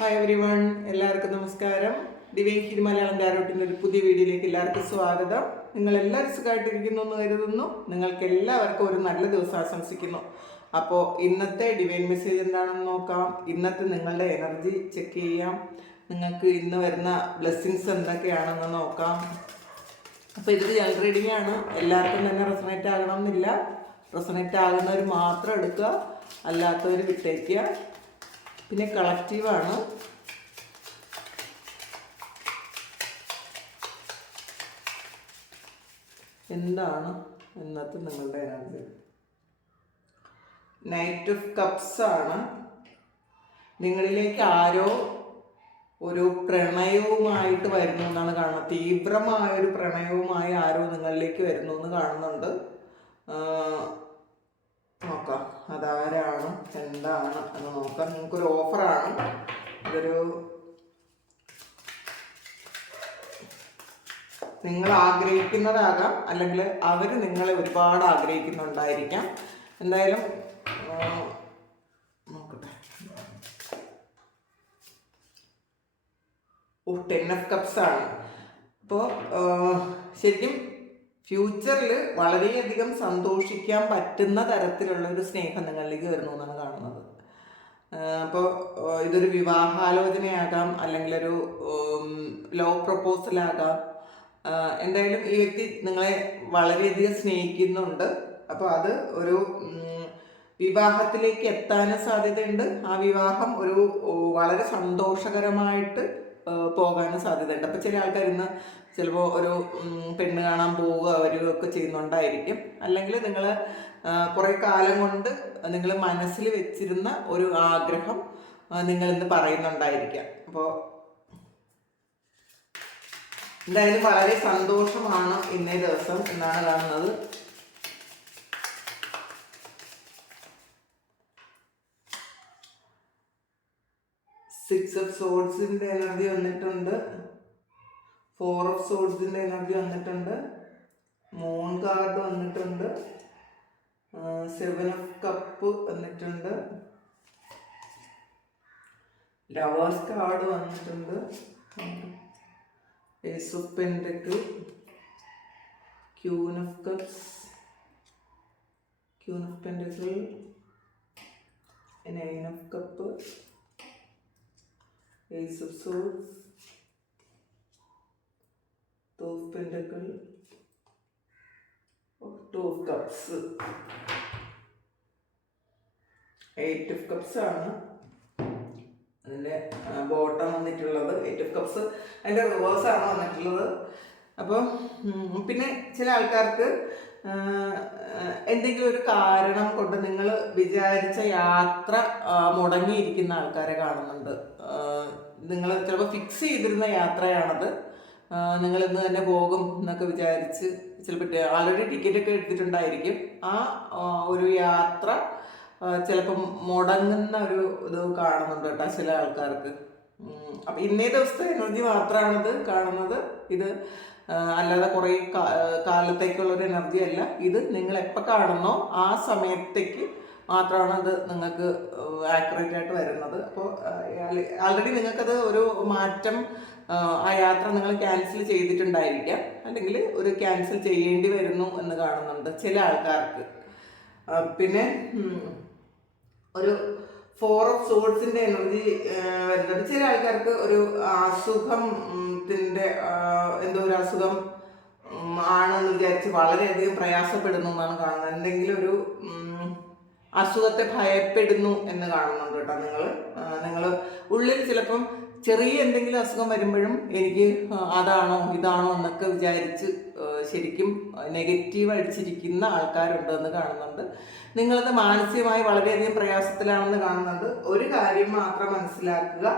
Hi every one എല്ലാവർക്കും നമസ്കാരം. Divine ഹിരി Malayalam ഡയറോട്ടിന്റെ ഒരു പുതിയ വീഡിയോയിലേക്ക് എല്ലാവർക്കും സ്വാഗതം. നിങ്ങൾ എല്ലാവരും സുഖമായിട്ടിരിക്കുന്നു എന്ന് കരുതുന്നു. നിങ്ങൾക്ക് എല്ലാവർക്കും ഒരു നല്ല ദിവസം ആശംസിക്കുന്നു. അപ്പോൾ ഇന്നത്തെ ഡിവൈൻ മെസ്സേജ് എന്താണെന്ന് നോക്കാം. ഇന്നത്തെ നിങ്ങളുടെ എനർജി ചെക്ക് ചെയ്യാം. നിങ്ങൾക്ക് ഇന്ന് വരുന്ന ബ്ലെസ്സിങ്സ് എന്തൊക്കെയാണെന്ന് നോക്കാം. അപ്പോൾ ഇതൊരു ജനറൽ റീഡിംഗ് ആണ്. എല്ലാവർക്കും തന്നെ റെസണേറ്റ് ആകണമെന്നില്ല റെസണേറ്റ് ആകുന്നവർ മാത്രം എടുക്കുക. അല്ലാത്തവർ വിട്ടേക്കുക. പിന്നെ കളക്റ്റീവാണ് എന്താണ് ഇന്നത്തെ നിങ്ങളുടെ എനർജി നൈറ്റ് ഓഫ് കപ്സ് ആണ്. നിങ്ങളിലേക്ക് ആരോ ഒരു പ്രണയവുമായിട്ട് വരുന്നു എന്നാണ് കാണുന്നത്. തീവ്രമായ ഒരു പ്രണയവുമായി ആരോ നിങ്ങളിലേക്ക് വരുന്നു എന്ന് കാണുന്നുണ്ട്. നോക്കാം. അതാരാണ് എന്താണ് എന്ന് നോക്കാം. നിങ്ങൾക്കൊരു ഓഫറാണ് ഇതൊരു നിങ്ങൾ ആഗ്രഹിക്കുന്നതാകാം. അല്ലെങ്കിൽ അവർ നിങ്ങളെ ഒരുപാട് ആഗ്രഹിക്കുന്നുണ്ടായിരിക്കാം. എന്തായാലും നോക്കട്ടെ. ഓ ടെൻ ഓഫ് കപ്സ് ആണ്. അപ്പോൾ ശരിക്കും ഫ്യൂച്ചറിൽ വളരെയധികം സന്തോഷിക്കാൻ പറ്റുന്ന തരത്തിലുള്ള ഒരു സ്നേഹം നിങ്ങളിലേക്ക് വരുന്നു എന്നാണ് കാണുന്നത്. അപ്പോൾ ഇതൊരു വിവാഹാലോചനയാകാം അല്ലെങ്കിൽ ഒരു ലവ് പ്രപ്പോസലാകാം. എന്തായാലും ഈ വ്യക്തി നിങ്ങളെ വളരെയധികം സ്നേഹിക്കുന്നുണ്ട്. അപ്പോൾ അത് ഒരു വിവാഹത്തിലേക്ക് എത്താനും സാധ്യതയുണ്ട്. ആ വിവാഹം ഒരു വളരെ സന്തോഷകരമായിട്ട് പോകാനും സാധ്യതയുണ്ട്. അപ്പോൾ ചില ആൾക്കാർ ഇന്ന് ചിലപ്പോൾ ഒരു പെണ്ണ് കാണാൻ പോവുക അവരൊക്കെ ചെയ്യുന്നുണ്ടായിരിക്കും. അല്ലെങ്കിൽ നിങ്ങൾ കുറേ കാലം കൊണ്ട് നിങ്ങൾ മനസ്സിൽ വെച്ചിരുന്ന ഒരു ആഗ്രഹം നിങ്ങൾ ഇന്ന് പറയുന്നുണ്ടായിരിക്കാം. അപ്പോൾ എന്തായാലും വളരെ സന്തോഷമാണ് ഇന്നേ ദിവസം എന്നാണ് കാണുന്നത്. സിക്സ് ഓഫ് സോൾസിന്റെ എനർജി വന്നിട്ടുണ്ട്. ഫോർ ഓഫ് സോഡ്സിന്റെ എനർജി വന്നിട്ടുണ്ട്. മൂൺ കാർഡ് വന്നിട്ടുണ്ട്. സെവൻ ഓഫ് കപ്പ് വന്നിട്ടുണ്ട്. ലവേഴ്സ് കാർഡ് വന്നിട്ടുണ്ട്. Ace of pentacle queen of cups queen of pentacle nine of cup Ace of Swords, Two of Pentacles, oh, of cups eight of cups ആണ്. അതിന്റെ bottom വന്നിട്ടുള്ളത് eight of cups അതിന്റെ reverse ആണ് വന്നിട്ടുള്ളത്. അപ്പോൾ പിന്നെ ചില ആൾക്കാർക്ക് എന്തെങ്കിലും ഒരു കാരണം കൊണ്ട് നിങ്ങൾ വിചാരിച്ച യാത്ര മുടങ്ങിയിരിക്കുന്ന ആൾക്കാരെ കാണുന്നുണ്ട്. നിങ്ങൾ ചിലപ്പോൾ ഫിക്സ് ചെയ്തിരുന്ന യാത്രയാണത്. നിങ്ങൾ ഇന്ന് തന്നെ പോകും എന്നൊക്കെ വിചാരിച്ച് ചിലപ്പോൾ ആൾറെഡി ടിക്കറ്റ് ഒക്കെ എടുത്തിട്ടുണ്ടായിരിക്കും. ആ ഒരു യാത്ര ചിലപ്പം മുടങ്ങുന്ന ഒരു ഇത് കാണുന്നുണ്ട് കേട്ടോ ചില ആൾക്കാർക്ക്. അപ്പം ഇന്നേ ദിവസത്തെ എനർജി മാത്രമാണിത് കാണുന്നത്. ഇത് അല്ലാതെ കുറേ കാലത്തേക്കുള്ളൊരു എനർജി അല്ല. ഇത് നിങ്ങൾ എപ്പോൾ കാണുന്നോ ആ സമയത്തേക്ക് മാത്രമാണ് അത് നിങ്ങൾക്ക് ആക്യുറേറ്റ് ആയിട്ട് വരുന്നത്. അപ്പോൾ ആൾറെഡി നിങ്ങൾക്കത് ഒരു മാറ്റം ആ, യാത്ര നിങ്ങൾ ക്യാൻസൽ ചെയ്തിട്ടുണ്ടായിരിക്കാം. അല്ലെങ്കിൽ ഒരു ക്യാൻസൽ ചെയ്യേണ്ടി വരുന്നു എന്ന് കാണുന്നുണ്ട് ചില ആൾക്കാർക്ക്. പിന്നെ ഒരു ഫോർ ഓഫ് സോഡ്സിന്റെ എനർജി വരുന്നുണ്ട്. ചില ആൾക്കാർക്ക് ഒരു അസുഖം ഉം, ത്തിന്റെ ആ, എന്തോ ഒരു അസുഖം ആണെന്ന് വിചാരിച്ച് വളരെയധികം പ്രയാസപ്പെടുന്നു എന്നാണ് കാണുന്നത്. എന്തെങ്കിലും ഒരു അസുഖത്തെ ഭയപ്പെടുന്നു എന്ന് കാണുന്നുണ്ട് കേട്ടോ നിങ്ങൾ. നിങ്ങൾ ഉള്ളിൽ ചിലപ്പം ചെറിയ എന്തെങ്കിലും അസുഖം വരുമ്പോഴും എനിക്ക് അതാണോ ഇതാണോ എന്നൊക്കെ വിചാരിച്ച് ശരിക്കും നെഗറ്റീവ് അടിച്ചിരിക്കുന്ന ആൾക്കാരുണ്ട് എന്ന് കാണുന്നുണ്ട്. നിങ്ങളത് മാനസികമായി വളരെയധികം പ്രയാസത്തിലാണെന്ന് കാണുന്നുണ്ട്. ഒരു കാര്യം മാത്രം മനസ്സിലാക്കുക.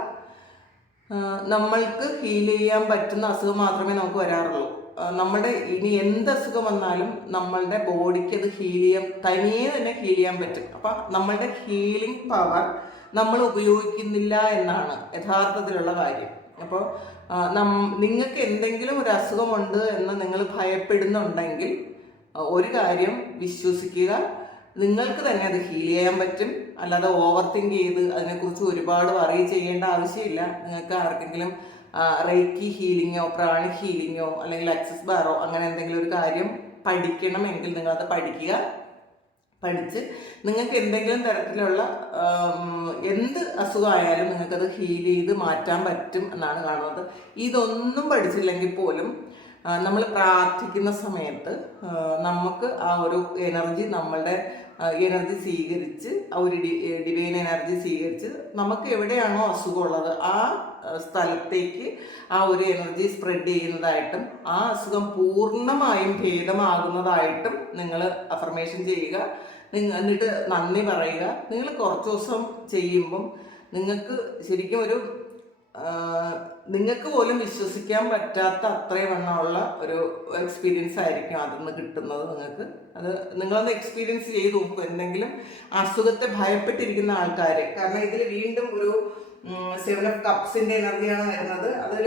നമ്മൾക്ക് ഹീൽ ചെയ്യാൻ പറ്റുന്ന അസുഖം മാത്രമേ നമുക്ക് വരാറുള്ളൂ. നമ്മുടെ ഇനി എന്ത് അസുഖം വന്നാലും നമ്മളുടെ ബോഡിക്ക് അത് ഹീൽ ചെയ്യാൻ തനിയെ തന്നെ ഹീൽ ചെയ്യാൻ പറ്റും. അപ്പം നമ്മളുടെ ഹീലിംഗ് പവർ നമ്മൾ ഉപയോഗിക്കുന്നില്ല എന്നാണ് യഥാർത്ഥത്തിലുള്ള കാര്യം. അപ്പോൾ നിങ്ങൾക്ക് എന്തെങ്കിലും ഒരു അസുഖമുണ്ട് എന്ന് നിങ്ങൾ ഭയപ്പെടുന്നുണ്ടെങ്കിൽ ഒരു കാര്യം വിശ്വസിക്കുക. നിങ്ങൾക്ക് തന്നെ അത് ഹീൽ ചെയ്യാൻ പറ്റും. അല്ലാതെ ഓവർ തിങ്ക് ചെയ്ത് അതിനെക്കുറിച്ച് ഒരുപാട് വറി ചെയ്യേണ്ട ആവശ്യമില്ല. നിങ്ങൾക്ക് ആർക്കെങ്കിലും റേക്കി ഹീലിങ്ങോ പ്രാണി ഹീലിങ്ങോ അല്ലെങ്കിൽ അക്സസ് ബാറോ അങ്ങനെ എന്തെങ്കിലും ഒരു കാര്യം പഠിക്കണമെങ്കിൽ നിങ്ങളത് പഠിക്കുക. പഠിച്ച് നിങ്ങൾക്ക് എന്തെങ്കിലും തരത്തിലുള്ള എന്ത് അസുഖമായാലും നിങ്ങൾക്കത് ഹീൽ ചെയ്ത് മാറ്റാൻ പറ്റും എന്നാണ് കാണുന്നത്. ഇതൊന്നും പഠിച്ചില്ലെങ്കിൽ പോലും നമ്മൾ പ്രാർത്ഥിക്കുന്ന സമയത്ത് നമുക്ക് ആ ഒരു എനർജി നമ്മളുടെ എനർജി സ്വീകരിച്ച് ആ ഒരു ഡിവൈൻ എനർജി സ്വീകരിച്ച് നമുക്ക് എവിടെയാണോ അസുഖമുള്ളത് ആ, സ്ഥലത്തേക്ക് ആ ഒരു എനർജി സ്പ്രെഡ് ചെയ്യുന്നതായിട്ടും ആ അസുഖം പൂർണമായും ഭേദമാകുന്നതായിട്ടും നിങ്ങൾ അഫർമേഷൻ ചെയ്യുക. നിങ്ങൾ എന്നിട്ട് നന്ദി പറയുക. നിങ്ങൾ കുറച്ച് ദിവസം ചെയ്യുമ്പം നിങ്ങൾക്ക് ശരിക്കും ഒരു നിങ്ങൾക്ക് പോലും വിശ്വസിക്കാൻ പറ്റാത്ത അത്രയും എണ്ണമുള്ള ഒരു എക്സ്പീരിയൻസ് ആയിരിക്കും അതിൽ നിന്ന് കിട്ടുന്നത് നിങ്ങൾക്ക്. അത് നിങ്ങളൊന്ന് എക്സ്പീരിയൻസ് ചെയ്ത് നോക്കും. എന്തെങ്കിലും അസുഖത്തെ ഭയപ്പെട്ടിരിക്കുന്ന ആൾക്കാർ കാരണം ഇതിൽ വീണ്ടും ഒരു സെവൻ ഓഫ് കപ്സിന്റെ എനർജിയാണ് വരുന്നത്. അതിൽ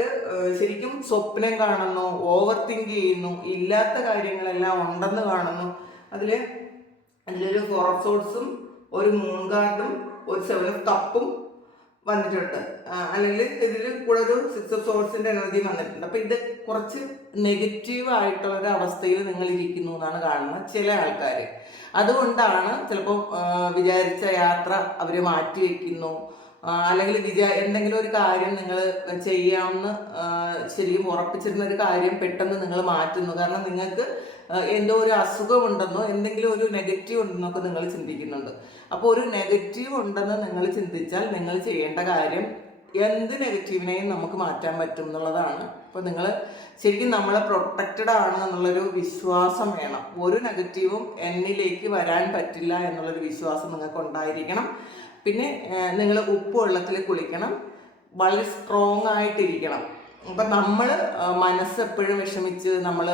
ശരിക്കും സ്വപ്നം കാണുന്നു ഓവർ തിങ്ക് ചെയ്യുന്നു ഇല്ലാത്ത കാര്യങ്ങളെല്ലാം ഉണ്ടെന്ന് കാണുന്നു. അതിൽ അതിലൊരു ഫോർ ഓഫ് സോഡ്സും ഒരു മൂൺ കാർഡും ഒരു സെവൻ ഓഫ് കപ്പും വന്നിട്ടുണ്ട്. അല്ലെങ്കിൽ ഇതിൽ കൂടെ ഒരു സിക്സ് ഓഫ് സോഴ്സിന്റെ എനർജി വന്നിട്ടുണ്ട്. അപ്പൊ ഇത് കുറച്ച് നെഗറ്റീവ് ആയിട്ടുള്ള ഒരു അവസ്ഥയിൽ നിങ്ങൾ ഇരിക്കുന്നു എന്നാണ് കാണുന്നത് ചില ആൾക്കാർ അതുകൊണ്ടാണ് ചിലപ്പോൾ വിചാരിച്ച യാത്ര അവർ മാറ്റി വെക്കുന്നു. അല്ലെങ്കിൽ വിചാ എന്തെങ്കിലും ഒരു കാര്യം നിങ്ങൾ ചെയ്യാമെന്ന് ശരിക്കും ഉറപ്പിച്ചിരുന്ന ഒരു കാര്യം പെട്ടെന്ന് നിങ്ങൾ മാറ്റുന്നു. കാരണം നിങ്ങൾക്ക് എന്തോ ഒരു അസുഖമുണ്ടെന്നോ എന്തെങ്കിലും ഒരു നെഗറ്റീവ് ഉണ്ടെന്നോ ഒക്കെ നിങ്ങൾ ചിന്തിക്കുന്നുണ്ട്. അപ്പോൾ ഒരു നെഗറ്റീവ് ഉണ്ടെന്ന് നിങ്ങൾ ചിന്തിച്ചാൽ നിങ്ങൾ ചെയ്യേണ്ട കാര്യം എന്ത് നെഗറ്റീവിനെയും നമുക്ക് മാറ്റാൻ പറ്റും എന്നുള്ളതാണ്. അപ്പോൾ നിങ്ങൾ ശരിക്കും നമ്മളെ പ്രൊട്ടക്റ്റഡ് ആണ് എന്നുള്ളൊരു വിശ്വാസം വേണം. ഒരു നെഗറ്റീവും എന്നിലേക്ക് വരാൻ പറ്റില്ല എന്നുള്ളൊരു വിശ്വാസം നിങ്ങൾക്ക് ഉണ്ടായിരിക്കണം പിന്നെ നിങ്ങൾ ഉപ്പ് വെള്ളത്തിൽ കുളിക്കണം. വളരെ സ്ട്രോങ് ആയിട്ടിരിക്കണം. അപ്പം നമ്മൾ മനസ്സ് എപ്പോഴും വിഷമിച്ച് നമ്മൾ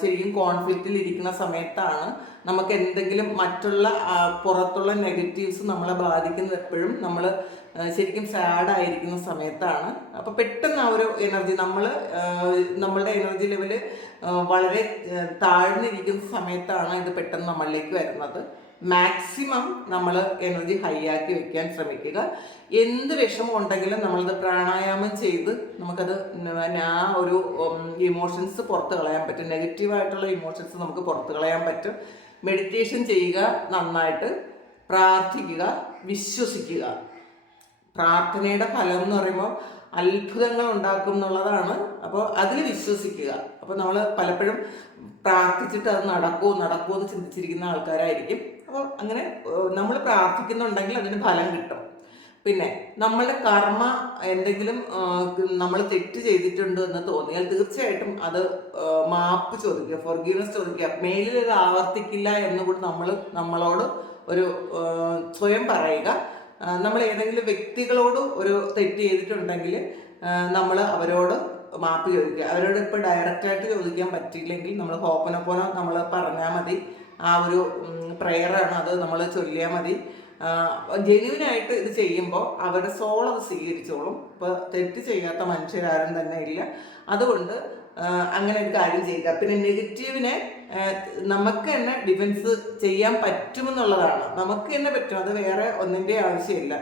ശരിക്കും കോൺഫ്ലിക്റ്റിൽ ഇരിക്കുന്ന സമയത്താണ് നമുക്ക് എന്തെങ്കിലും മറ്റുള്ള പുറത്തുള്ള നെഗറ്റീവ്സ് നമ്മളെ ബാധിക്കുന്നത് എപ്പോഴും നമ്മൾ ശരിക്കും സാഡ് ആയിരിക്കുന്ന സമയത്താണ്. അപ്പോൾ പെട്ടെന്ന് ആ ഒരു എനർജി നമ്മൾ നമ്മളുടെ എനർജി ലെവൽ വളരെ താഴ്ന്നിരിക്കുന്ന സമയത്താണ് ഇത് പെട്ടെന്ന് നമ്മളിലേക്ക് വരുന്നത്. മാക്സിമം നമ്മൾ എനർജി ഹൈ ആക്കി വെക്കാൻ ശ്രമിക്കുക. എന്ത് വിഷമം ഉണ്ടെങ്കിലും നമ്മളത് പ്രാണായാമം ചെയ്ത് നമുക്കത് ആ ഒരു ഇമോഷൻസ് പുറത്ത് കളയാൻ പറ്റും. നെഗറ്റീവായിട്ടുള്ള ഇമോഷൻസ് നമുക്ക് പുറത്ത് കളയാൻ പറ്റും. മെഡിറ്റേഷൻ ചെയ്യുക നന്നായിട്ട്. പ്രാർത്ഥിക്കുക വിശ്വസിക്കുക. പ്രാർത്ഥനയുടെ ഫലം എന്ന് പറയുമ്പോൾ അത്ഭുതങ്ങൾ ഉണ്ടാക്കും എന്നുള്ളതാണ്. അപ്പോൾ അതിൽ വിശ്വസിക്കുക. അപ്പോൾ നമ്മൾ പലപ്പോഴും പ്രാർത്ഥിച്ചിട്ട് അത് നടക്കുമോ നടക്കുമോ എന്ന് ചിന്തിച്ചിരിക്കുന്ന ആൾക്കാരായിരിക്കും. അപ്പോൾ അങ്ങനെ നമ്മൾ പ്രാർത്ഥിക്കുന്നുണ്ടെങ്കിൽ അതിന് ഫലം കിട്ടും. പിന്നെ നമ്മളുടെ കർമ്മ എന്തെങ്കിലും നമ്മൾ തെറ്റ് ചെയ്തിട്ടുണ്ട് എന്ന് തോന്നിയാൽ തീർച്ചയായിട്ടും അത് മാപ്പ് ചോദിക്കുക ഫോർഗീവ്നെസ് ചോദിക്കുക. മേലിൽ ഇത് ആവർത്തിക്കില്ല എന്നുകൂടി നമ്മൾ നമ്മളോട് ഒരു സ്വയം പറയുക. നമ്മൾ ഏതെങ്കിലും വ്യക്തികളോട് ഒരു തെറ്റ് ചെയ്തിട്ടുണ്ടെങ്കിൽ നമ്മൾ അവരോട് മാപ്പ് ചോദിക്കുക. അവരോട് ഇപ്പോൾ ഡയറക്റ്റായിട്ട് ചോദിക്കാൻ പറ്റിയില്ലെങ്കിൽ നമ്മൾ ഹോപ്പനപ്പോനോ നമ്മൾ പറഞ്ഞാൽ മതി. ആ ഒരു പ്രെയറാണ് അത് നമ്മൾ ചൊല്ലിയാൽ മതി. ജെന്യൂനായിട്ട് ഇത് ചെയ്യുമ്പോൾ അവരുടെ സോൾ അത് സ്വീകരിച്ചോളും. ഇപ്പോൾ തെറ്റ് ചെയ്യാത്ത മനുഷ്യരാരും തന്നെ ഇല്ല. അതുകൊണ്ട് അങ്ങനെ ഒരു കാര്യം ചെയ്യുക. പിന്നെ നെഗറ്റീവിനെ നമുക്ക് തന്നെ ഡിഫൻസ് ചെയ്യാൻ പറ്റുമെന്നുള്ളതാണ്. നമുക്ക് തന്നെ പറ്റും. അത് വേറെ ഒന്നിന്റെ ആവശ്യമില്ല.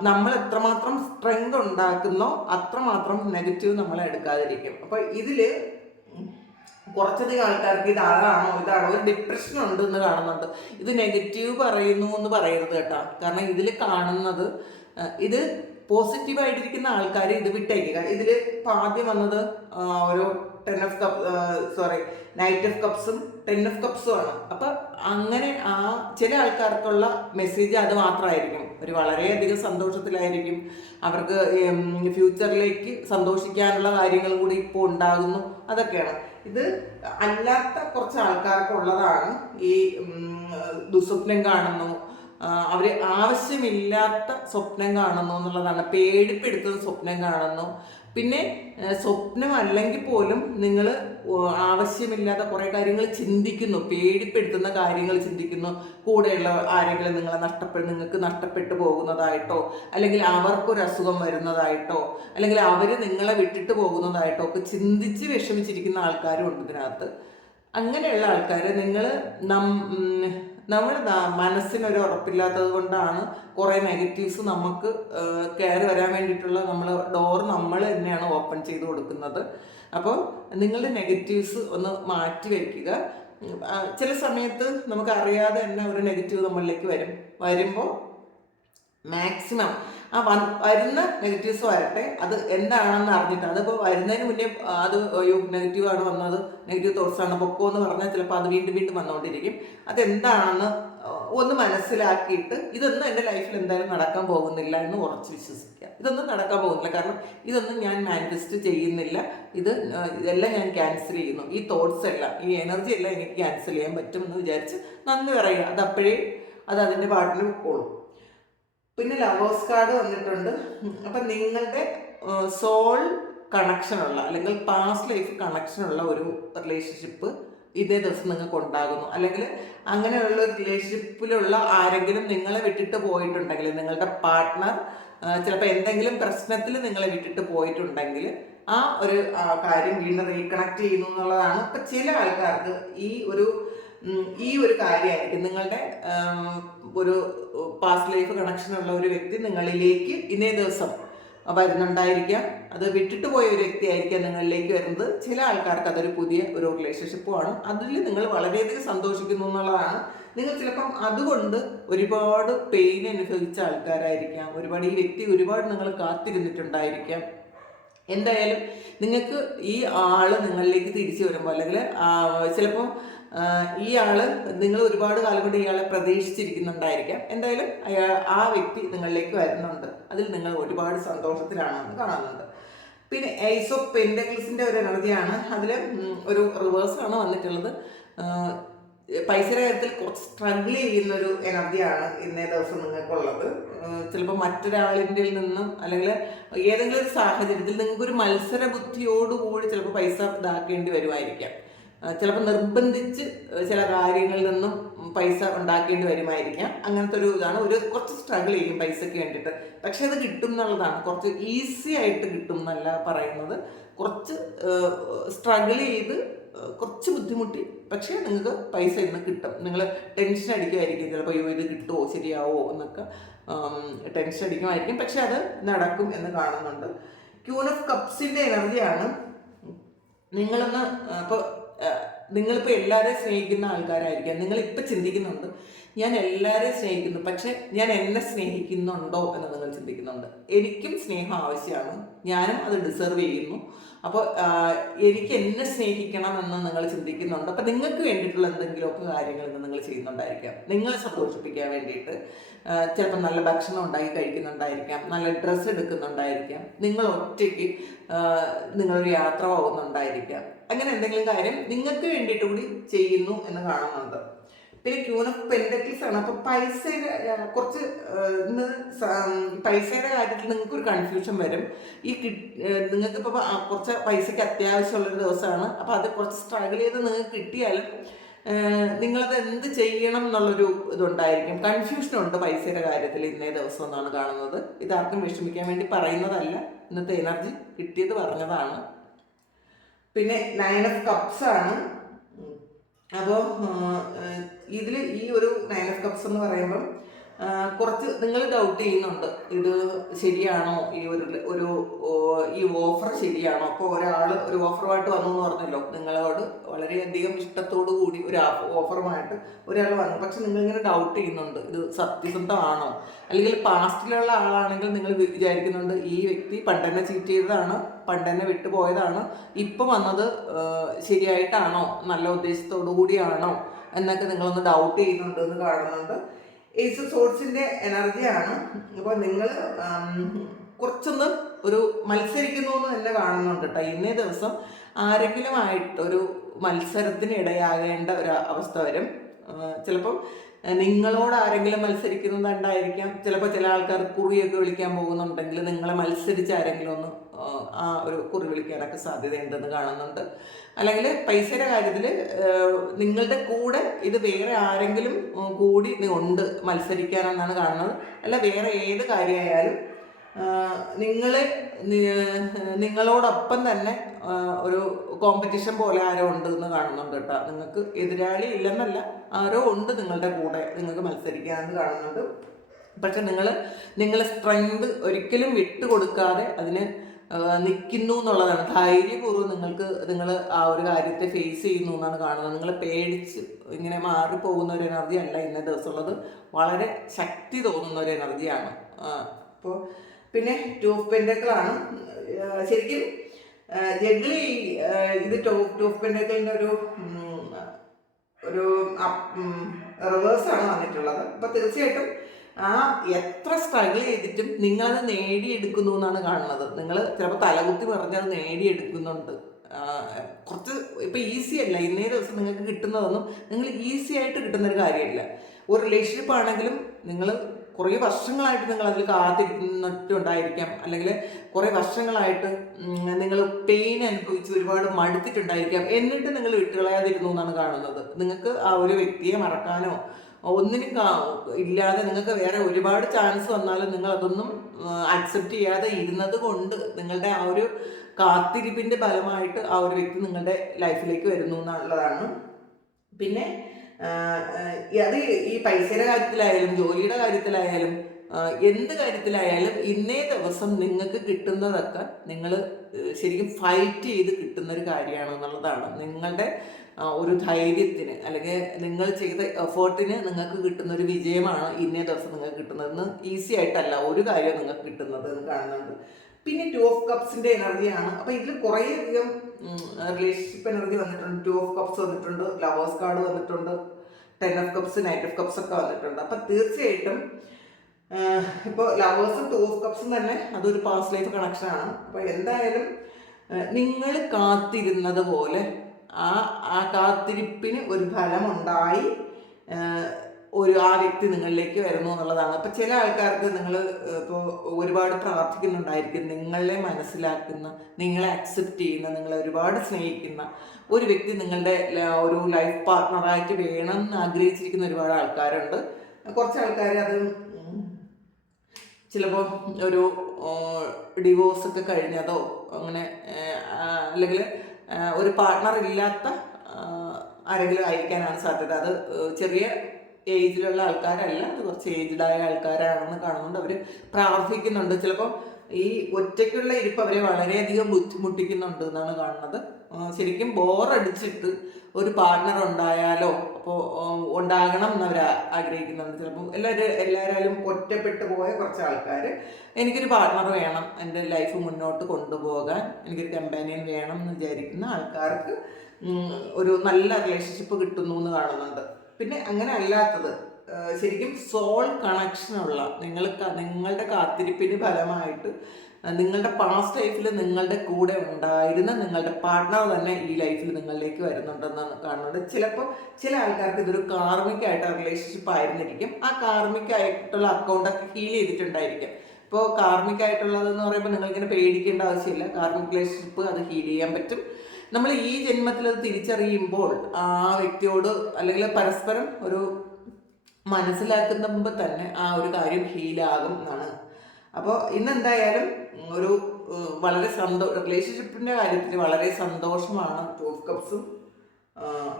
നമ്മൾ എത്രമാത്രം സ്ട്രെങ്ത് ഉണ്ടാക്കുന്നോ അത്രമാത്രം നെഗറ്റീവ് നമ്മളെ എടുക്കാതിരിക്കും. അപ്പോൾ ഇതിൽ കുറച്ചധികം ആൾക്കാർക്ക് ഇത് അതാണോ ഇതാണോ ഒരു ഡിപ്രഷൻ ഉണ്ട് എന്ന് കാണുന്നുണ്ട്. ഇത് നെഗറ്റീവ് പറയുന്നു എന്ന് പറയരുത് കേട്ടോ. കാരണം ഇതിൽ കാണുന്നത് ഇത് ഇത് പോസിറ്റീവായിട്ടിരിക്കുന്ന ആൾക്കാർ ഇത് വിട്ടേക്കുക. ഇതിൽ ആദ്യം വന്നത് ഒരു ten of cup sorry knight of കപ്സും ten of കപ്സും ആണ്. അപ്പം അങ്ങനെ ആ ചില ആൾക്കാർക്കുള്ള മെസ്സേജ് അത് മാത്രമായിരിക്കും. ഒരു വളരെയധികം സന്തോഷത്തിലായിരിക്കും. അവർക്ക് ഫ്യൂച്ചറിലേക്ക് സന്തോഷിക്കാനുള്ള കാര്യങ്ങളും കൂടി ഇപ്പോൾ ഉണ്ടാകുന്നു. അതൊക്കെയാണ്. ഇത് അല്ലാത്ത കുറച്ച് ആൾക്കാർക്കുള്ളതാണ് ഈ ദുസ്വപ്നം കാണുന്നു. ആ, അവർ ആവശ്യമില്ലാത്ത സ്വപ്നം കാണുന്നു എന്നുള്ളതാണ്. പേടിപ്പെടുത്തുന്ന സ്വപ്നം കാണുന്നു. പിന്നെ സ്വപ്നം അല്ലെങ്കിൽ പോലും നിങ്ങൾ ആവശ്യമില്ലാത്ത കുറേ കാര്യങ്ങൾ ചിന്തിക്കുന്നു. പേടിപ്പെടുത്തുന്ന കാര്യങ്ങൾ ചിന്തിക്കുന്നു. കൂടെയുള്ള ആരെങ്കിലും നിങ്ങളെ നഷ്ടപ്പെട്ട് നിങ്ങൾക്ക് നഷ്ടപ്പെട്ടു പോകുന്നതായിട്ടോ അല്ലെങ്കിൽ അവർക്കൊരു അസുഖം വരുന്നതായിട്ടോ അല്ലെങ്കിൽ അവർ നിങ്ങളെ വിട്ടിട്ട് പോകുന്നതായിട്ടോ ഒക്കെ ചിന്തിച്ച് വിഷമിച്ചിരിക്കുന്ന ആൾക്കാരും ഉണ്ട് ഇതിനകത്ത്. അങ്ങനെയുള്ള ആൾക്കാർ നിങ്ങൾ നം നമ്മൾ മനസ്സിനൊരു ഉറപ്പില്ലാത്തത് കൊണ്ടാണ് കുറേ നെഗറ്റീവ്സ് നമുക്ക് കയറി വരാൻ വേണ്ടിയിട്ടുള്ള നമ്മൾ ഡോർ നമ്മൾ തന്നെയാണ് ഓപ്പൺ ചെയ്ത് കൊടുക്കുന്നത്. അപ്പോൾ നിങ്ങളുടെ നെഗറ്റീവ്സ് ഒന്ന് മാറ്റി വയ്ക്കുക ചില സമയത്ത് നമുക്ക് അറിയാതെ തന്നെ ഒരു നെഗറ്റീവ് നമ്മളിലേക്ക് വരും. വരുമ്പോൾ മാക്സിമം ആ വ- വരുന്ന നെഗറ്റീവ്സ് വരട്ടെ. അത് എന്താണെന്ന് അറിഞ്ഞിട്ട് അതിപ്പോൾ വരുന്നതിന് മുന്നേ അത് ഒരു നെഗറ്റീവ് ആണ് വന്നത് നെഗറ്റീവ് തോട്ട്സ് ആണ് പൊക്കോ എന്ന് പറഞ്ഞാൽ ചിലപ്പോൾ അത് വീണ്ടും വീണ്ടും വന്നുകൊണ്ടിരിക്കും അതെന്താണെന്ന് ഒന്ന് മനസ്സിലാക്കിയിട്ട് ഇതൊന്നും എന്റെ ലൈഫിൽ എന്തായാലും നടക്കാൻ പോകുന്നില്ല എന്ന് ഉറച്ച് വിശ്വസിക്കുക. ഇതൊന്നും നടക്കാൻ പോകുന്നില്ല. കാരണം ഇതൊന്നും ഞാൻ മാനിഫെസ്റ്റ് ചെയ്യുന്നില്ല. ഇത് ഇതെല്ലാം ഞാൻ ക്യാൻസൽ ചെയ്യുന്നു. ഈ തോട്ട്സ് എല്ലാം ഈ എനർജി എല്ലാം എനിക്ക് ക്യാൻസൽ ചെയ്യാൻ പറ്റുമെന്ന് വിചാരിച്ച് നന്ദി പറയുക. അത് അപ്പോഴേ അത് അതിന്റെ പാട്ടിൽ പൊക്കോളും. പിന്നെ ലവേഴ്സ് കാർഡ് വന്നിട്ടുണ്ട്. അപ്പൊ നിങ്ങളുടെ സോൾ കണക്ഷൻ ഉള്ള അല്ലെങ്കിൽ പാസ്റ്റ് ലൈഫ് കണക്ഷൻ ഉള്ള ഒരു റിലേഷൻഷിപ്പ് ഇതേ ദിവസം നിങ്ങൾക്ക് ഉണ്ടാകുന്നു. അല്ലെങ്കിൽ അങ്ങനെയുള്ള റിലേഷൻഷിപ്പിലുള്ള ആരെങ്കിലും നിങ്ങളെ വിട്ടിട്ട് പോയിട്ടുണ്ടെങ്കിൽ നിങ്ങളുടെ പാർട്ട്ണർ ചിലപ്പോൾ എന്തെങ്കിലും പ്രശ്നത്തിൽ നിങ്ങളെ വിട്ടിട്ട് പോയിട്ടുണ്ടെങ്കിൽ ആ ഒരു കാര്യം വീണ്ടും റീകണക്ട് ചെയ്യുന്നു എന്നുള്ളതാണ്. ഇപ്പം ചില ആൾക്കാർക്ക് ഈ ഒരു ഈ ഒരു കാര്യമായിരിക്കും നിങ്ങളുടെ ഒരു പാസ്റ്റ് ലൈഫ് കണക്ഷനുള്ള ഒരു വ്യക്തി നിങ്ങളിലേക്ക് ഇന്നേ ദിവസം വരുന്നുണ്ടായിരിക്കാം. അത് വിട്ടിട്ട് പോയ ഒരു വ്യക്തി ആയിരിക്കാം നിങ്ങളിലേക്ക് വരുന്നത്. ചില ആൾക്കാർക്ക് അതൊരു പുതിയ ഒരു റിലേഷൻഷിപ്പുമാണ് അതിൽ നിങ്ങൾ വളരെയധികം സന്തോഷിക്കുന്നു എന്നുള്ളതാണ്. നിങ്ങൾ ചിലപ്പം അതുകൊണ്ട് ഒരുപാട് പെയിൻ അനുഭവിച്ച ആൾക്കാരായിരിക്കാം. ഒരുപാട് ഈ വ്യക്തി ഒരുപാട് നിങ്ങൾ കാത്തിരുന്നിട്ടുണ്ടായിരിക്കാം. എന്തായാലും നിങ്ങൾക്ക് ഈ ആൾ നിങ്ങളിലേക്ക് തിരിച്ചു വരുമ്പോൾ അല്ലെങ്കിൽ ചിലപ്പോൾ ഈ ആൾ നിങ്ങൾ ഒരുപാട് കാലം കൊണ്ട് ഇയാളെ പ്രതീക്ഷിച്ചിരിക്കുന്നുണ്ടായിരിക്കാം. എന്തായാലും അയാൾ ആ വ്യക്തി നിങ്ങളിലേക്ക് വരുന്നുണ്ട്. അതിൽ നിങ്ങൾ ഒരുപാട് സന്തോഷത്തിലാണെന്ന് കാണുന്നുണ്ട്. പിന്നെ ഐസ് ഓഫ് പെൻഡക്കിൾസിന്റെ ഒരു എനർജിയാണ് അതിൽ ഒരു റിവേഴ്സ് ആണ് വന്നിട്ടുള്ളത്. പൈസയുടെ കാര്യത്തിൽ കുറച്ച് സ്ട്രഗിൾ ചെയ്യുന്ന ഒരു എനർജിയാണ് ഇന്നേ ദിവസം നിങ്ങൾക്കുള്ളത്. ചിലപ്പോൾ മറ്റൊരാളിന്റെ നിന്നും അല്ലെങ്കിൽ ഏതെങ്കിലും ഒരു സാഹചര്യത്തിൽ നിങ്ങൾക്കൊരു മത്സര ബുദ്ധിയോടുകൂടി ചിലപ്പോൾ പൈസ ഇതാക്കേണ്ടി വരുമായിരിക്കാം. ചിലപ്പോൾ നിർബന്ധിച്ച് ചില കാര്യങ്ങളിൽ നിന്നും പൈസ ഉണ്ടാക്കേണ്ടി വരുമായിരിക്കാം. അങ്ങനത്തെ ഒരു ഇതാണ്. ഒരു കുറച്ച് സ്ട്രഗിൾ ചെയ്യും പൈസയ്ക്ക് വേണ്ടിയിട്ട്. പക്ഷേ അത് കിട്ടും എന്നുള്ളതാണ്. കുറച്ച് ഈസി ആയിട്ട് കിട്ടും എന്നല്ല പറയുന്നത്. കുറച്ച് സ്ട്രഗിൾ ചെയ്ത് കുറച്ച് ബുദ്ധിമുട്ടി. പക്ഷേ നിങ്ങൾക്ക് പൈസ ഇന്ന് കിട്ടും. നിങ്ങൾ ടെൻഷൻ അടിക്കുമായിരിക്കും. ചിലപ്പോൾ അയ്യോ ഇത് കിട്ടുമോ ശരിയാവോ? എന്നൊക്കെ ടെൻഷൻ അടിക്കുമായിരിക്കും. പക്ഷെ അത് നടക്കും എന്ന് കാണുന്നുണ്ട്. ക്യൂൺ ഓഫ് കപ്സിന്റെ എനർജിയാണ് നിങ്ങളൊന്ന് അപ്പോൾ നിങ്ങളിപ്പോൾ എല്ലാവരെയും സ്നേഹിക്കുന്ന ആൾക്കാരായിരിക്കാം. നിങ്ങളിപ്പോൾ ചിന്തിക്കുന്നുണ്ട് ഞാൻ എല്ലാവരെയും സ്നേഹിക്കുന്നു പക്ഷെ ഞാൻ എന്നെ സ്നേഹിക്കുന്നുണ്ടോ? എന്ന് നിങ്ങൾ ചിന്തിക്കുന്നുണ്ട്. എനിക്കും സ്നേഹം ആവശ്യമാണ്. ഞാനും അത് ഡിസർവ് ചെയ്യുന്നു. അപ്പോൾ എനിക്ക് എന്നെ സ്നേഹിക്കണം എന്ന് നിങ്ങൾ ചിന്തിക്കുന്നുണ്ട്. അപ്പോൾ നിങ്ങൾക്ക് വേണ്ടിയിട്ടുള്ള എന്തെങ്കിലുമൊക്കെ കാര്യങ്ങൾ ഇന്ന് നിങ്ങൾ ചെയ്യുന്നുണ്ടായിരിക്കാം. നിങ്ങളെ സന്തോഷിപ്പിക്കാൻ വേണ്ടിയിട്ട് ചിലപ്പോൾ നല്ല ഭക്ഷണം ഉണ്ടാക്കി കഴിക്കുന്നുണ്ടായിരിക്കാം നല്ല ഡ്രസ്സ് എടുക്കുന്നുണ്ടായിരിക്കാം. നിങ്ങൾ ഒറ്റയ്ക്ക് നിങ്ങളൊരു യാത്ര പോകുന്നുണ്ടായിരിക്കാം. അങ്ങനെ എന്തെങ്കിലും കാര്യം നിങ്ങൾക്ക് വേണ്ടിയിട്ട് കൂടി ചെയ്യുന്നു എന്ന് കാണുന്നുണ്ട്. പിന്നെ ക്യൂൺ ഓഫ് ആണ്. അപ്പോൾ പൈസയുടെ കുറച്ച് ഇന്ന് പൈസയുടെ കാര്യത്തിൽ നിങ്ങൾക്ക് ഒരു കൺഫ്യൂഷൻ വരും. ഈ നിങ്ങൾക്ക് ഇപ്പോൾ കുറച്ച് പൈസയ്ക്ക് അത്യാവശ്യമുള്ളൊരു ദിവസമാണ്. അപ്പോൾ അത് കുറച്ച് സ്ട്രഗിൾ ചെയ്ത് നിങ്ങൾക്ക് കിട്ടിയാലും നിങ്ങളത് എന്ത് ചെയ്യണം എന്നുള്ളൊരു ഇതുണ്ടായിരിക്കും. കൺഫ്യൂഷനുണ്ട് പൈസയുടെ കാര്യത്തിൽ ഇന്നേ ദിവസം എന്നാണ് കാണുന്നത്. ഇതാർക്കും വിഷമിക്കാൻ വേണ്ടി പറയുന്നതല്ല. ഇന്നത്തെ എനർജി കിട്ടിയത് പറഞ്ഞതാണ്. പിന്നെ നയൻ ഓഫ് കപ്സ് ആണ്. അപ്പോൾ ഇതിൽ ഈ ഒരു നയൻ ഓഫ് കപ്സ് എന്ന് പറയുമ്പം കുറച്ച് നിങ്ങൾ ഡൗട്ട് ചെയ്യുന്നുണ്ട്. ഇത് ശരിയാണോ? ഈ ഒരു ഒരു ഈ ഓഫർ ശരിയാണോ? അപ്പോൾ ഒരാൾ ഒരു ഓഫറുമായിട്ട് വന്നു എന്ന് പറഞ്ഞല്ലോ. നിങ്ങളോട് വളരെയധികം ഇഷ്ടത്തോടു കൂടി ഒരു ഓഫറുമായിട്ട് ഒരാൾ വന്നു. പക്ഷെ നിങ്ങൾ ഇങ്ങനെ ഡൗട്ട് ചെയ്യുന്നുണ്ട്. ഇത് സത്യസന്ധമാണോ? അല്ലെങ്കിൽ പാസ്റ്റിലുള്ള ആളാണെങ്കിൽ നിങ്ങൾ വിചാരിക്കുന്നുണ്ട് ഈ വ്യക്തി പണ്ടെന്നെ ചീറ്റ് ചെയ്തതാണ് പണ്ടെന്നെ വിട്ടുപോയതാണ് ഇപ്പം വന്നത് ശരിയായിട്ടാണോ? നല്ല ഉദ്ദേശത്തോടു കൂടിയാണോ? എന്നൊക്കെ നിങ്ങളൊന്ന് ഡൗട്ട് ചെയ്യുന്നുണ്ട് എന്ന് കാണുന്നുണ്ട്. ഏസ് സോഴ്സിന്റെ എനർജിയാണ് അപ്പോൾ നിങ്ങൾ കുറച്ചൊന്ന് ഒരു മത്സരിക്കുന്നു എന്ന് തന്നെ കാണുന്നുണ്ട് കേട്ടോ ഇന്നേ ദിവസം. ആരെങ്കിലും ആയിട്ട് ഒരു മത്സരത്തിന് ഇടയാകേണ്ട ഒരു അവസ്ഥ വരും. ചിലപ്പം നിങ്ങളോട് ആരെങ്കിലും മത്സരിക്കുന്നുണ്ടായിരിക്കാം ചിലപ്പോൾ ചില ആൾക്കാർ കുറിയൊക്കെ വിളിക്കാൻ പോകുന്നുണ്ടെങ്കിൽ നിങ്ങളെ മത്സരിച്ച് ആരെങ്കിലും ഒന്ന് ആ, ഒരു കുറി വിളിക്കാനൊക്കെ സാധ്യതയുണ്ടെന്ന് കാണുന്നുണ്ട്. അല്ലെങ്കിൽ പൈസയുടെ കാര്യത്തിൽ നിങ്ങളുടെ കൂടെ ഇത് വേറെ ആരെങ്കിലും കൂടി ഉണ്ട് മത്സരിക്കാനെന്നാണ് കാണുന്നത്. അല്ല വേറെ ഏത് കാര്യമായാലും നിങ്ങളെ നിങ്ങളോടൊപ്പം തന്നെ ഒരു കോമ്പറ്റീഷൻ പോലെ ആരോ ഉണ്ട് എന്ന് കാണുന്നുണ്ട് കേട്ടോ. നിങ്ങൾക്ക് എതിരാളി ഇല്ലെന്നല്ല ആരോ ഉണ്ട് നിങ്ങളുടെ കൂടെ നിങ്ങൾക്ക് മത്സരിക്കാമെന്ന് കാണുന്നുണ്ട്. പക്ഷെ നിങ്ങൾ നിങ്ങളെ സ്ട്രെങ്ത് ഒരിക്കലും വിട്ടുകൊടുക്കാതെ അതിന് നിൽക്കുന്നു എന്നുള്ളതാണ് ധൈര്യപൂർവം നിങ്ങൾക്ക് നിങ്ങൾ ആ ഒരു കാര്യത്തെ ഫേസ് ചെയ്യുന്നു എന്നാണ് കാണുന്നത്. നിങ്ങൾ പേടിച്ച് ഇങ്ങനെ മാറിപ്പോകുന്ന ഒരു എനർജി അല്ല ഇന്ന ദിവസമുള്ളത്. വളരെ ശക്തി തോന്നുന്ന ഒരു എനർജിയാണ് അപ്പോൾ പിന്നെ ടൂഫ് പെൻഡക്കിളാണ് ശരിക്കും ജഗ്ലി ഇത് ടു ടൂഫ് പെൻഡക്കിളിന്റെ ഒരു ഒരു റിവേഴ്സാണ് വന്നിട്ടുള്ളത്. അപ്പോൾ തീർച്ചയായിട്ടും ആ എത്ര സ്ട്രഗിൾ ചെയ്തിട്ടും നിങ്ങൾ അത് നേടിയെടുക്കുന്നു എന്നാണ് കാണുന്നത്. നിങ്ങൾ ചിലപ്പോൾ തലകുത്തി പറഞ്ഞ് അത് നേടിയെടുക്കുന്നുണ്ട്. കുറച്ച് ഇപ്പം ഈസി അല്ല. ഇന്നേ ദിവസം നിങ്ങൾക്ക് കിട്ടുന്നതൊന്നും നിങ്ങൾ ഈസി ആയിട്ട് കിട്ടുന്ന ഒരു കാര്യമില്ല. ഒരു റിലേഷൻഷിപ്പ് ആണെങ്കിലും നിങ്ങൾ കുറേ വർഷങ്ങളായിട്ട് നിങ്ങൾ അതിൽ കാത്തിരിക്കുന്നിട്ടുണ്ടായിരിക്കാം അല്ലെങ്കിൽ കുറേ വർഷങ്ങളായിട്ട് നിങ്ങൾ പെയിൻ അനുഭവിച്ച് ഒരുപാട് മടുത്തിട്ടുണ്ടായിരിക്കാം. എന്നിട്ട് നിങ്ങൾ വിട്ടുകളയാതിരുന്നു എന്നാണ് കാണുന്നത്. നിങ്ങൾക്ക് ആ ഒരു വ്യക്തിയെ മറക്കാനോ ഒന്നിനും ഇല്ലാതെ നിങ്ങൾക്ക് വേറെ ഒരുപാട് ചാൻസ് വന്നാലും നിങ്ങൾ അതൊന്നും അക്സെപ്റ്റ് ചെയ്യാതെ ഇരുന്നത് കൊണ്ട് നിങ്ങളുടെ ആ ഒരു കാത്തിരിപ്പിന്റെ ഫലമായിട്ട് ആ ഒരു വ്യക്തി നിങ്ങളുടെ ലൈഫിലേക്ക് വരുന്നു എന്നുള്ളതാണ്. പിന്നെ അത് ഈ പൈസയുടെ കാര്യത്തിലായാലും ജോലിയുടെ കാര്യത്തിലായാലും എന്ത് കാര്യത്തിലായാലും ഇന്നേ ദിവസം നിങ്ങൾക്ക് കിട്ടുന്നതൊക്കെ നിങ്ങൾ ശരിക്കും ഫൈറ്റ് ചെയ്ത് കിട്ടുന്ന ഒരു കാര്യമാണ് എന്നുള്ളതാണ് നിങ്ങളുടെ ഒരു ധൈര്യത്തിന് അല്ലെങ്കിൽ നിങ്ങൾ ചെയ്ത എഫേർട്ടിന് നിങ്ങൾക്ക് കിട്ടുന്ന ഒരു വിജയമാണ് ഇന്നേ ദിവസം നിങ്ങൾക്ക് കിട്ടുന്നതെന്ന് ഈസി ആയിട്ടല്ല ഒരു കാര്യം നിങ്ങൾക്ക് കിട്ടുന്നത് എന്ന് കാണുന്നുണ്ട്. പിന്നെ ടു ഓഫ് കപ്സിന്റെ എനർജിയാണ് അപ്പൊ ഇതിൽ കുറേയധികം റിലേഷൻഷിപ്പ് എനർജി വന്നിട്ടുണ്ട്. ടു ഓഫ് കപ്സ് വന്നിട്ടുണ്ട് ലവേഴ്സ് കാർഡ് വന്നിട്ടുണ്ട് ten of cups knight of cups ഒക്കെ വന്നിട്ടുണ്ട്. അപ്പൊ തീർച്ചയായിട്ടും ഇപ്പോൾ ലവേഴ്സും ടു ഓഫ് കപ്സും തന്നെ അതൊരു പാസ്റ്റ് ലൈഫ് കണക്ഷൻ ആണ്. അപ്പൊ എന്തായാലും നിങ്ങൾ കാത്തിരുന്നത് പോലെ ആ ആ കാത്തിരിപ്പിന് ഒരു ഫലമുണ്ടായി. ഒരു ആ വ്യക്തി നിങ്ങളിലേക്ക് വരുന്നു എന്നുള്ളതാണ്. അപ്പം ചില ആൾക്കാർക്ക് നിങ്ങൾ ഇപ്പോൾ ഒരുപാട് പ്രാർത്ഥിക്കുന്നുണ്ടായിരിക്കും. നിങ്ങളെ മനസ്സിലാക്കുന്ന നിങ്ങളെ അക്സെപ്റ്റ് ചെയ്യുന്ന നിങ്ങളെ ഒരുപാട് സ്നേഹിക്കുന്ന ഒരു വ്യക്തി നിങ്ങളുടെ ഒരു ലൈഫ് പാർട്ട്ണറായിട്ട് വേണം എന്ന് ആഗ്രഹിച്ചിരിക്കുന്ന ഒരുപാട് ആൾക്കാരുണ്ട്. കുറച്ച് ആൾക്കാർ അത് ചിലപ്പോൾ ഒരു ഡിവോഴ്സൊക്കെ കഴിഞ്ഞതോ അങ്ങനെ അല്ലെങ്കിൽ ഒരു പാർട്ട്ണർ ഇല്ലാത്ത ആരെങ്കിലും ആയിരിക്കാനാണ് സാധ്യത. അത് ചെറിയ ഏജിലുള്ള ആൾക്കാരല്ല അത് കുറച്ച് ഏജ്ഡായ ആൾക്കാരാണെന്ന് കാണുന്നുണ്ട്. അവർ പ്രാർത്ഥിക്കുന്നുണ്ട് ചിലപ്പോൾ ഈ ഒറ്റയ്ക്കുള്ള ഇരിപ്പ് അവരെ വളരെയധികം ബുദ്ധിമുട്ടിക്കുന്നുണ്ട് എന്നാണ് കാണുന്നത്. ശരിക്കും ബോറടിച്ചിട്ട് ഒരു പാർട്ട്ണർ ഉണ്ടായാലോ അപ്പോൾ ഉണ്ടാകണം എന്നവർ ആഗ്രഹിക്കുന്നുണ്ട്. ചിലപ്പോൾ എല്ലാവരും എല്ലാവരും ഒറ്റപ്പെട്ടു പോയ കുറച്ച് ആൾക്കാർ എനിക്കൊരു പാർട്ട്ണർ വേണം എന്റെ ലൈഫ് മുന്നോട്ട് കൊണ്ടുപോകാൻ എനിക്കൊരു കമ്പാനിയൻ വേണം എന്ന് വിചാരിക്കുന്ന ആൾക്കാർക്ക് ഒരു നല്ല റിലേഷൻഷിപ്പ് കിട്ടുന്നു എന്ന് കാണുന്നുണ്ട്. പിന്നെ അങ്ങനെ അല്ലാത്തത് ശരിക്കും സോൾ കണക്ഷനുള്ള നിങ്ങൾ നിങ്ങളുടെ കാത്തിരിപ്പിന് ഫലമായിട്ട് നിങ്ങളുടെ പാസ്റ്റ് ലൈഫിൽ നിങ്ങളുടെ കൂടെ ഉണ്ടായിരുന്ന നിങ്ങളുടെ പാർട്ട്ണർ തന്നെ ഈ ലൈഫിൽ നിങ്ങളിലേക്ക് വരുന്നുണ്ടെന്നാണ് കാണുന്നത്. ചിലപ്പോൾ ചില ആൾക്കാർക്ക് ഇതൊരു കാർമിക് ആയിട്ട് റിലേഷൻഷിപ്പ് ആയിരുന്നിരിക്കും. ആ കാർമിക് ആയിട്ടുള്ള അക്കൗണ്ടൊക്കെ ഹീൽ ചെയ്തിട്ടുണ്ടായിരിക്കും. ഇപ്പോൾ കാർമികമായിട്ടുള്ളതെന്ന് പറയുമ്പോൾ നിങ്ങളിങ്ങനെ പേടിക്കേണ്ട ആവശ്യമില്ല. കാർമിക് റിലേഷൻഷിപ്പ് അത് ഹീൽ ചെയ്യാൻ പറ്റും. നമ്മൾ ഈ ജന്മത്തിൽ അത് തിരിച്ചറിയുമ്പോൾ ആ വ്യക്തിയോട് അല്ലെങ്കിൽ പരസ്പരം ഒരു മനസ്സിലാക്കുന്ന മനസ്സിലാക്കുമ്പോൾ തന്നെ ആ ഒരു കാര്യം ഹീലാകും എന്നാണ് അപ്പോൾ ഇന്ന് എന്തായാലും ഒരു വളരെ സന്തോ റിലേഷൻഷിപ്പിന്റെ കാര്യത്തിൽ വളരെ സന്തോഷമാണ് ടൂ കപ്സും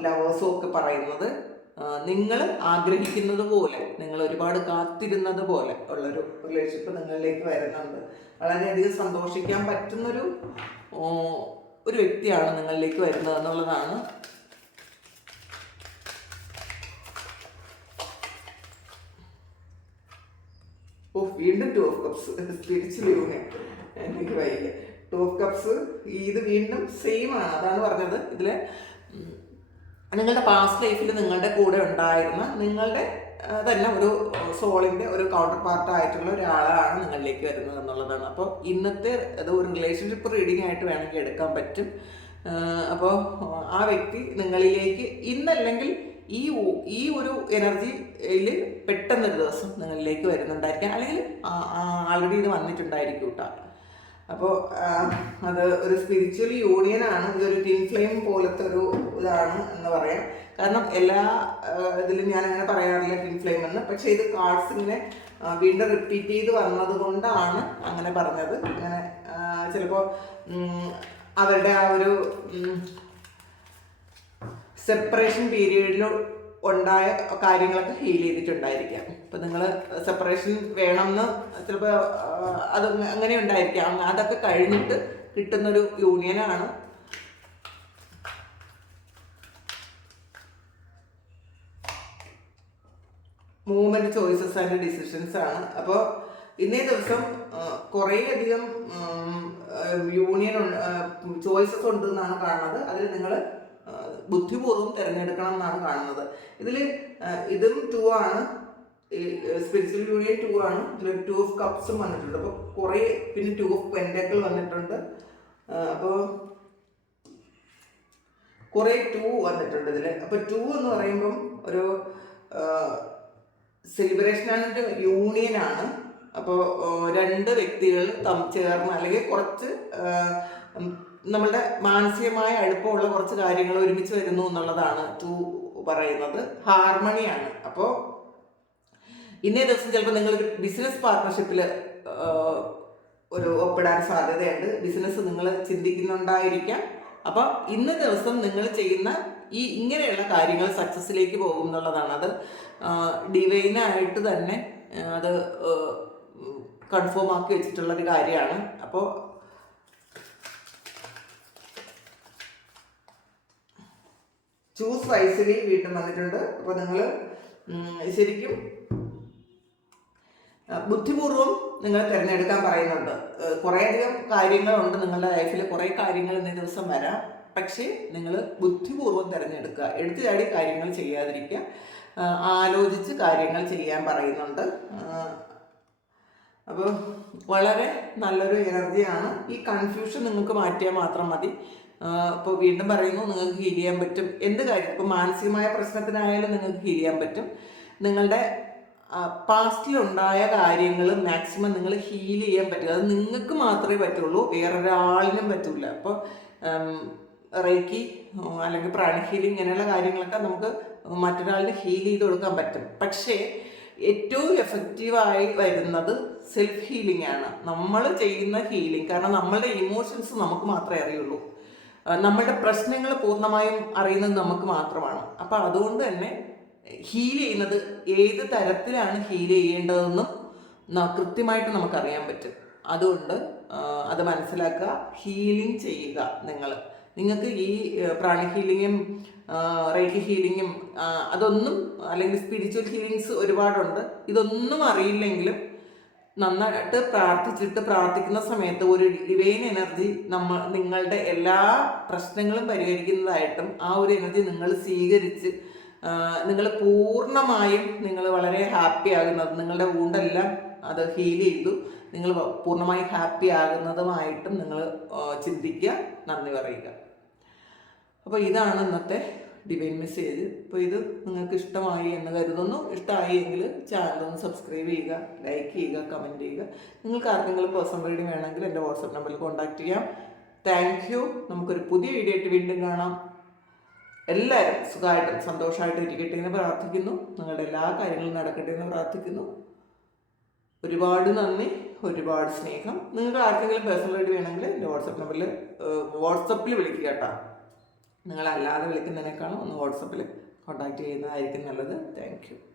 ലവേഴ്സും ഒക്കെ പറയുന്നത്. നിങ്ങൾ ആഗ്രഹിക്കുന്നത് പോലെ നിങ്ങൾ ഒരുപാട് കാത്തിരുന്നത് പോലെ ഉള്ളൊരു റിലേഷൻഷിപ്പ് നിങ്ങളിലേക്ക് വരുന്നുണ്ട്. വളരെയധികം സന്തോഷിക്കാൻ പറ്റുന്നൊരു ഒരു വ്യക്തിയാണ് നിങ്ങളിലേക്ക് വരുന്നത് എന്നുള്ളതാണ് ഓ വീണ്ടും two of cups spiritual union എനിക്ക് വൈകില്ല ടു ഓഫ് കപ്സ് ഇത് വീണ്ടും സെയിം ആണ്. അതാണ് പറഞ്ഞത്. ഇതിൽ നിങ്ങളുടെ പാസ്റ്റ് ലൈഫിൽ നിങ്ങളുടെ കൂടെ ഉണ്ടായിരുന്ന നിങ്ങളുടെ തന്നെ ഒരു സോളിന്റെ ഒരു കൗണ്ടർ പാർട്ട് ആയിട്ടുള്ള ഒരാളാണ് നിങ്ങളിലേക്ക് വരുന്നത് എന്നുള്ളതാണ്. അപ്പോൾ ഇന്നത്തെ അത് ഒരു റിലേഷൻഷിപ്പ് റീഡിംഗ് ആയിട്ട് വേണമെങ്കിൽ എടുക്കാൻ പറ്റും. അപ്പോൾ ആ വ്യക്തി നിങ്ങളിലേക്ക് ഇന്നല്ലെങ്കിൽ ഈ ഈ ഒരു എനർജിയിൽ പെട്ടെന്നൊരു ദിവസം നിങ്ങളിലേക്ക് വരുന്നുണ്ടായിരിക്കാം. അല്ലെങ്കിൽ ആൾറെഡി ഇത് വന്നിട്ടുണ്ടായിരിക്കും കേട്ടോ അപ്പോൾ അത് ഒരു സ്പിരിച്വൽ യൂണിയനാണ് ഇതൊരു ടീം ഫ്ലെയിം പോലത്തെ ഒരു ഇതാണ് എന്ന് പറയാം. കാരണം എല്ലാ ഇതിലും ഞാൻ അങ്ങനെ പറയാറില്ല ടീം ഫ്ലെയിം എന്ന്. പക്ഷേ ഇത് കാർഡ്സ് ഇങ്ങനെ വീണ്ടും റിപ്പീറ്റ് ചെയ്ത് വന്നത് കൊണ്ടാണ് അങ്ങനെ പറഞ്ഞത്. അങ്ങനെ ചിലപ്പോൾ അവരുടെ ആ ഒരു സെപ്പറേഷൻ പീരീഡിൽ ഉണ്ടായ കാര്യങ്ങളൊക്കെ ഹീൽ ചെയ്തിട്ടുണ്ടായിരിക്കാം. ഇപ്പം നിങ്ങൾ സെപ്പറേഷൻ വേണമെന്ന് ചിലപ്പോൾ അത് അങ്ങനെ ഉണ്ടായിരിക്കാം. അതൊക്കെ കഴിഞ്ഞിട്ട് കിട്ടുന്നൊരു യൂണിയനാണ് മൂവ്മെന്റ് ചോയ്സസ് ആൻഡ് ഡിസിഷൻസ് ആണ്. അപ്പോൾ ഇന്നേ ദിവസം കുറേയധികം യൂണിയൻ ചോയ്സസ് ഉണ്ട് എന്നാണ് കാണുന്നത്. അതിൽ നിങ്ങൾ ബുദ്ധിപൂർവം തിരഞ്ഞെടുക്കണം എന്നാണ് കാണുന്നത് ഇതിൽ ഇതും ടു ആണ്. സ്പിരിച്വൽ യൂണിയൻ ടു ആണ്. ഇതിൽ ടു ഓഫ് കപ്സും വന്നിട്ടുണ്ട്. അപ്പോൾ കുറേ പിന്നെ ടു ഓഫ് പെൻഡക്കൾ വന്നിട്ടുണ്ട്. അപ്പോൾ കുറേ ടു വന്നിട്ടുണ്ട് ഇതിൽ അപ്പോൾ ടു എന്ന് പറയുമ്പം ഒരു സെലിബ്രേഷൻ ആൻഡ് യൂണിയൻ ആണ്. അപ്പോൾ രണ്ട് വ്യക്തികൾ തം ചേർന്ന് അല്ലെങ്കിൽ കുറച്ച് നമ്മളുടെ മാനസികമായ അടുപ്പമുള്ള കുറച്ച് കാര്യങ്ങൾ ഒരുമിച്ച് വരുന്നു എന്നുള്ളതാണ് ടു പറയുന്നത്. ഹാർമണിയാണ്. അപ്പോൾ ഇന്നേ ദിവസം ചിലപ്പോൾ നിങ്ങൾ ബിസിനസ് പാർട്ട്ണർഷിപ്പിൽ ഒരു ഒപ്പിടാൻ സാധ്യതയുണ്ട്. ബിസിനസ് നിങ്ങൾ ചിന്തിക്കുന്നുണ്ടായിരിക്കാം. അപ്പോൾ ഇന്ന ദിവസം നിങ്ങൾ ചെയ്യുന്ന ഈ ഇങ്ങനെയുള്ള കാര്യങ്ങൾ സക്സസ്സിലേക്ക് പോകും എന്നുള്ളതാണ്. അത് ഡിവൈനായിട്ട് തന്നെ അത് കൺഫേം ആക്കി വെച്ചിട്ടുള്ള ഒരു കാര്യമാണ്. അപ്പോൾ ചൂസ് വൈസിലി വീണ്ടും വന്നിട്ടുണ്ട്. അപ്പോൾ നിങ്ങൾ ശരിക്കും ബുദ്ധിപൂർവം നിങ്ങൾ തിരഞ്ഞെടുക്കാൻ പറയുന്നുണ്ട്. കുറേയധികം കാര്യങ്ങളുണ്ട് നിങ്ങളുടെ ലൈഫിൽ കുറേ കാര്യങ്ങൾ ഇന്നേ ദിവസം വരാം. പക്ഷേ നിങ്ങൾ ബുദ്ധിപൂർവം തിരഞ്ഞെടുക്കുക. എടുത്തു ചാടി കാര്യങ്ങൾ ചെയ്യാതിരിക്കുക. ആലോചിച്ച് കാര്യങ്ങൾ ചെയ്യാൻ പറയുന്നുണ്ട്. അപ്പോൾ വളരെ നല്ലൊരു എനർജിയാണ് ഈ കൺഫ്യൂഷൻ നിങ്ങൾക്ക് മാറ്റിയാൽ മാത്രം മതി. ഇപ്പോൾ വീണ്ടും പറയുന്നു നിങ്ങൾക്ക് ഹീൽ ചെയ്യാൻ പറ്റും. എന്ത് കാര്യം? ഇപ്പോൾ മാനസികമായ പ്രശ്നത്തിനായാലും നിങ്ങൾക്ക് ഹീൽ ചെയ്യാൻ പറ്റും. നിങ്ങളുടെ പാസ്റ്റിലുണ്ടായ കാര്യങ്ങൾ മാക്സിമം നിങ്ങൾ ഹീൽ ചെയ്യാൻ പറ്റും. അത് നിങ്ങൾക്ക് മാത്രമേ പറ്റുള്ളൂ വേറൊരാളിനും പറ്റില്ല അപ്പോൾ റേക്കി അല്ലെങ്കിൽ പ്രാണി ഹീലിംഗ് ഇങ്ങനെയുള്ള കാര്യങ്ങളൊക്കെ നമുക്ക് മറ്റൊരാളിന് ഹീൽ ചെയ്ത് കൊടുക്കാൻ പറ്റും. പക്ഷേ ഏറ്റവും എഫക്റ്റീവായി വരുന്നത് സെൽഫ് ഹീലിംഗ് ആണ്. നമ്മൾ ചെയ്യുന്ന ഹീലിംഗ് കാരണം നമ്മളുടെ ഇമോഷൻസ് നമുക്ക് മാത്രമേ അറിയുള്ളൂ. നമ്മളുടെ പ്രശ്നങ്ങൾ പൂർണമായും അറിയുന്നത് നമുക്ക് മാത്രമാണ്. അപ്പോൾ അതുകൊണ്ട് തന്നെ ഹീൽ ചെയ്യുന്നത് ഏത് തരത്തിലാണ് ഹീൽ ചെയ്യേണ്ടതെന്നും കൃത്യമായിട്ട് നമുക്കറിയാൻ പറ്റും. അതുകൊണ്ട് അത് മനസ്സിലാക്കുക ഹീലിംഗ് ചെയ്യുക നിങ്ങൾ നിങ്ങൾക്ക് ഈ പ്രാണി ഹീലിങ്ങും റേക്കി ഹീലിങ്ങും അതൊന്നും അല്ലെങ്കിൽ സ്പിരിച്വൽ ഹീലിങ്സ് ഒരുപാടുണ്ട്. ഇതൊന്നും അറിയില്ലെങ്കിലും നന്നായിട്ട് പ്രാർത്ഥിച്ചിട്ട് പ്രാർത്ഥിക്കുന്ന സമയത്ത് ഒരു ഡിവൈൻ എനർജി നമ്മൾ നിങ്ങളുടെ എല്ലാ പ്രശ്നങ്ങളും പരിഹരിക്കുന്നതായിട്ടും ആ ഒരു എനർജി നിങ്ങൾ സ്വീകരിച്ച് നിങ്ങൾ പൂർണമായും നിങ്ങൾ വളരെ ഹാപ്പി ആകുന്നത് നിങ്ങളുടെ വൂണ്ടെല്ലാം അത് ഹീൽ ചെയ്തു നിങ്ങൾ പൂർണമായും ഹാപ്പി ആകുന്നതുമായിട്ടും നിങ്ങൾ ചിന്തിക്കുക നന്ദി പറയുക. അപ്പോൾ ഇതാണ് ഇന്നത്തെ ഡിവൈൻ മെസ്സേജ് അപ്പോൾ ഇത് നിങ്ങൾക്ക് ഇഷ്ടമായി എന്ന് കരുതുന്നു. ഇഷ്ടമായി എങ്കിൽ ചാനൽ ഒന്ന് സബ്സ്ക്രൈബ് ചെയ്യുക ലൈക്ക് ചെയ്യുക കമന്റ് ചെയ്യുക. നിങ്ങൾക്ക് ആർക്കെങ്കിലും പേഴ്സണൽ റീഡിംഗ് വേണമെങ്കിൽ എന്റെ വാട്സപ്പ് നമ്പറിൽ കോൺടാക്ട് ചെയ്യാം. താങ്ക് യു നമുക്കൊരു പുതിയ വീഡിയോ ആയിട്ട് വീണ്ടും കാണാം. എല്ലാവരും സുഖമായിട്ടും സന്തോഷമായിട്ടും ഇരിക്കട്ടെ എന്ന് പ്രാർത്ഥിക്കുന്നു. നിങ്ങളുടെ എല്ലാ കാര്യങ്ങളും നടക്കട്ടെ എന്ന് പ്രാർത്ഥിക്കുന്നു. ഒരുപാട് നന്ദി ഒരുപാട് സ്നേഹം. നിങ്ങൾക്ക് ആർക്കെങ്കിലും പേഴ്സണൽ ആയിട്ട് വേണമെങ്കിൽ എന്റെ വാട്സപ്പ് നമ്പറിൽ വാട്സപ്പിൽ വിളിക്കുക കേട്ടോ. നിങ്ങളല്ലാതെ വിളിക്കുന്നതിനേക്കാളും ഒന്ന് വാട്സപ്പിൽ കോൺടാക്റ്റ് ചെയ്യുന്നതായിരിക്കും നല്ലത്. താങ്ക്